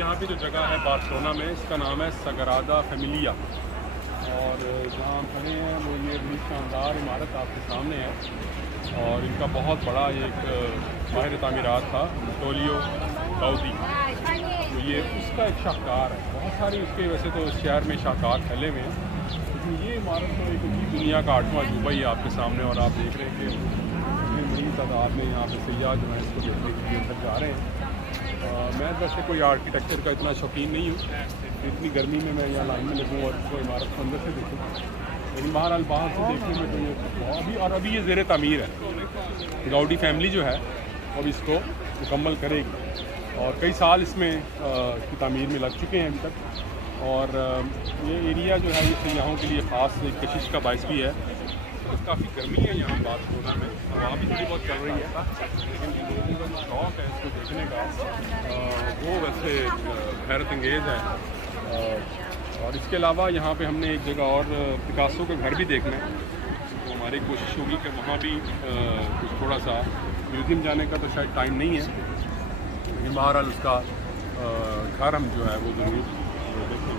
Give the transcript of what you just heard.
यहाँ पे जो जगह है बार्सिलोना में, इसका नाम है सगरादा फैमिलिया, और जहाँ हम खड़े हैं वो ये बड़ी शानदार इमारत आपके सामने है, और इनका बहुत बड़ा एक माहिर तामीरात था एंटोनियो गाउडी, तो ये उसका एक शाहकार है। बहुत सारी उसके वैसे तो इस शहर में शाहकार फैले हुए हैं, लेकिन ये इमारत तो एक दुनिया का 8वां अजूबा ही है आपके सामने, और आप देख रहे हैं कि इतनी बड़ी तादाद में यहाँ पे सयाह जो है इसको देखने के लिए अंदर जा रहे हैं। मैं वैसे कोई आर्किटेक्चर का इतना शौकीन नहीं हूँ, इतनी गर्मी में मैं यहाँ लाइन में लगूँ और इसको इमारत को अंदर से देखूँ, लेकिन बहरहाल बाहर से देखने में तो ये अभी ये ज़ेर तामीर है। गाउडी फैमिली जो है अब इसको मुकम्मल करेगी, और कई साल इसमें की तामीर में लग चुके हैं अभी तक, और ये एरिया जो है ये सयाहों के लिए ख़ास एक कशिश का बायस भी है। तो काफ़ी गर्मी है यहाँ बार्सिलोना में, हवा भी थोड़ी बहुत चल रही है, लेकिन जिन लोगों का जो शौक़ है इसको देखने का वो वैसे हैरत अंगेज़ है। और इसके अलावा यहाँ पे हमने एक जगह और पिकासो का घर भी देखना है, तो हमारी कोशिश होगी कि वहाँ भी कुछ थोड़ा सा म्यूज़ियम जाने का तो शायद टाइम नहीं है, लेकिन बहरहाल उसका घर हम जो है वो ज़रूर देखें।